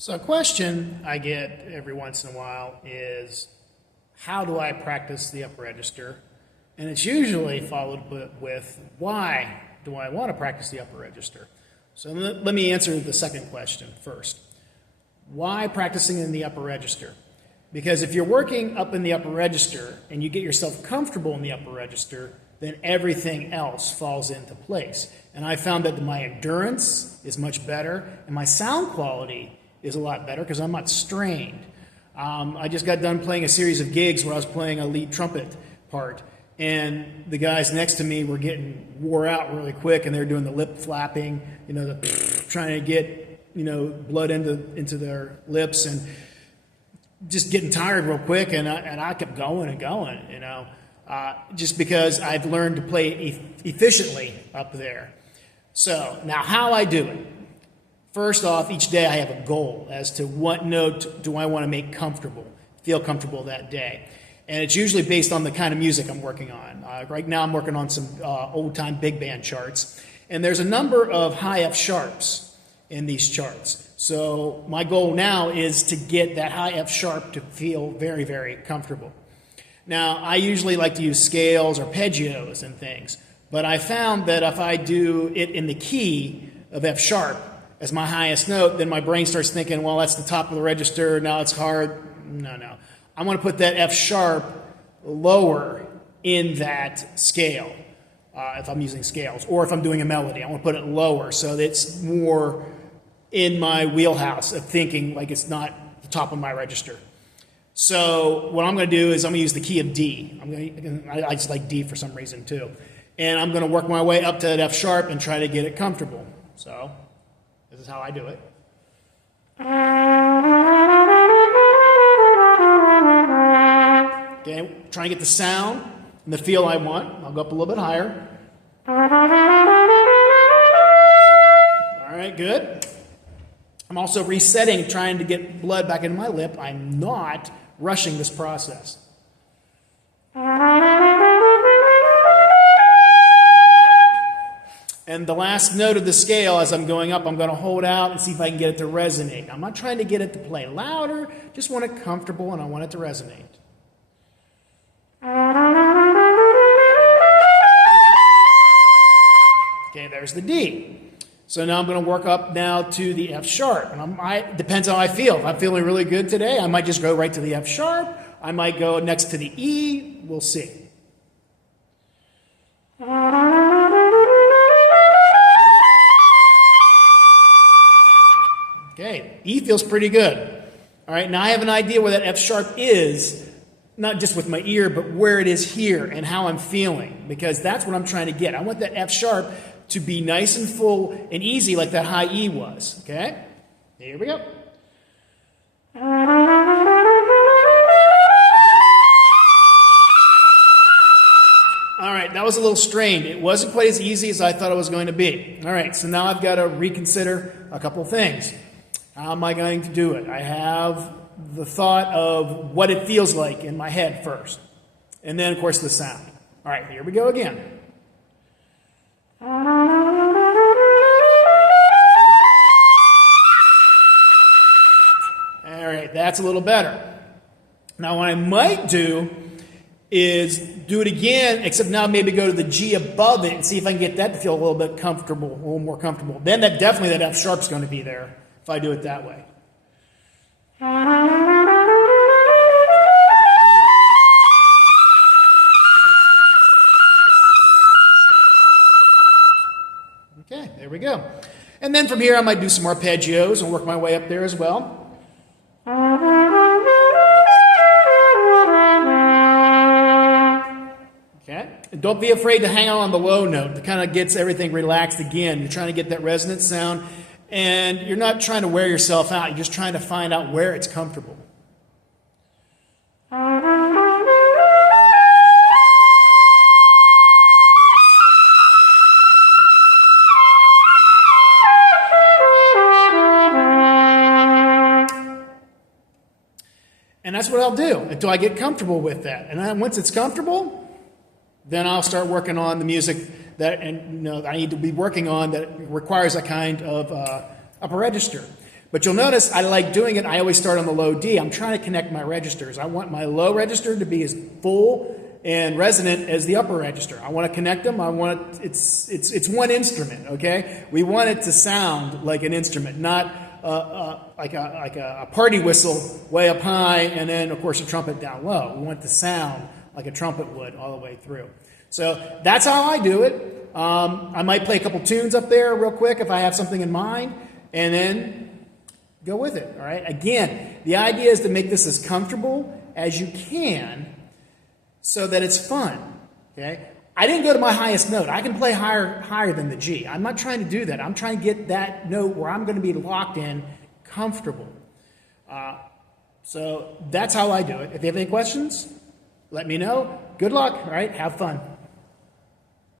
So a question I get every once in a while is, how do I practice the upper register? And it's usually followed with, why do I want to practice the upper register? So let me answer the second question first. Why practicing in the upper register? Because if you're working up in the upper register and you get yourself comfortable in the upper register, then everything else falls into place. And I found that my endurance is much better and my sound quality is a lot better because I'm not strained. I just got done playing a series of gigs where I was playing a lead trumpet part, and the guys next to me were getting wore out really quick, and they're doing the lip flapping, trying to get blood into their lips, and just getting tired real quick. And I kept going and going, just because I've learned to play efficiently up there. So now, how I do it. First off, each day I have a goal as to what note do I want to make comfortable, feel comfortable that day. And it's usually based on the kind of music I'm working on. Right now I'm working on some old-time big band charts. And there's a number of high F sharps in these charts. So my goal now is to get that high F sharp to feel very, very comfortable. Now, I usually like to use scales or arpeggios and things. But I found that if I do it in the key of F sharp, as my highest note, then my brain starts thinking, well, that's the top of the register, now it's hard. No. I want to put that F sharp lower in that scale, if I'm using scales, or if I'm doing a melody. I want to put it lower so that it's more in my wheelhouse of thinking like it's not the top of my register. So what I'm going to do is I'm going to use the key of D. I just like D for some reason too. And I'm going to work my way up to that F sharp and try to get it comfortable. So this is how I do it. Okay, trying to get the sound and the feel I want. I'll go up a little bit higher. All right, good. I'm also resetting, trying to get blood back into my lip. I'm not rushing this process. And the last note of the scale, as I'm going up, I'm going to hold out and see if I can get it to resonate. I'm not trying to get it to play louder, just want it comfortable and I want it to resonate. Okay, there's the D. So now I'm going to work up now to the F sharp. And depends on how I feel. If I'm feeling really good today, I might just go right to the F sharp. I might go next to the E. We'll see. Okay, E feels pretty good. All right, now I have an idea where that F sharp is, not just with my ear, but where it is here and how I'm feeling, because that's what I'm trying to get. I want that F sharp to be nice and full and easy like that high E was, okay? Here we go. All right, that was a little strained. It wasn't quite as easy as I thought it was going to be. All right, so now I've got to reconsider a couple things. How am I going to do it? I have the thought of what it feels like in my head first. And then, of course, the sound. All right, here we go again. All right, that's a little better. Now, what I might do is do it again, except now maybe go to the G above it and see if I can get that to feel a little bit comfortable, a little more comfortable. Then that F sharp's going to be there if I do it that way. Okay, there we go. And then from here I might do some arpeggios and work my way up there as well. Okay, and don't be afraid to hang out on the low note. It kind of gets everything relaxed again. You're trying to get that resonant sound, and you're not trying to wear yourself out. You're just trying to find out where it's comfortable. And that's what I'll do until I get comfortable with that. And then once it's comfortable, then I'll start working on the music that I need to be working on that requires a kind of upper register. But you'll notice I like doing it. I always start on the low D. I'm trying to connect my registers. I want my low register to be as full and resonant as the upper register. I want to connect them. It's one instrument, okay? We want it to sound like an instrument, not like a party whistle way up high and then, of course, a trumpet down low. We want it to sound like a trumpet would all the way through. So that's how I do it. I might play a couple tunes up there real quick if I have something in mind, and then go with it, all right? Again, the idea is to make this as comfortable as you can so that it's fun, okay? I didn't go to my highest note. I can play higher than the G. I'm not trying to do that. I'm trying to get that note where I'm going to be locked in, comfortable. So that's how I do it. If you have any questions, let me know. Good luck, all right? Have fun.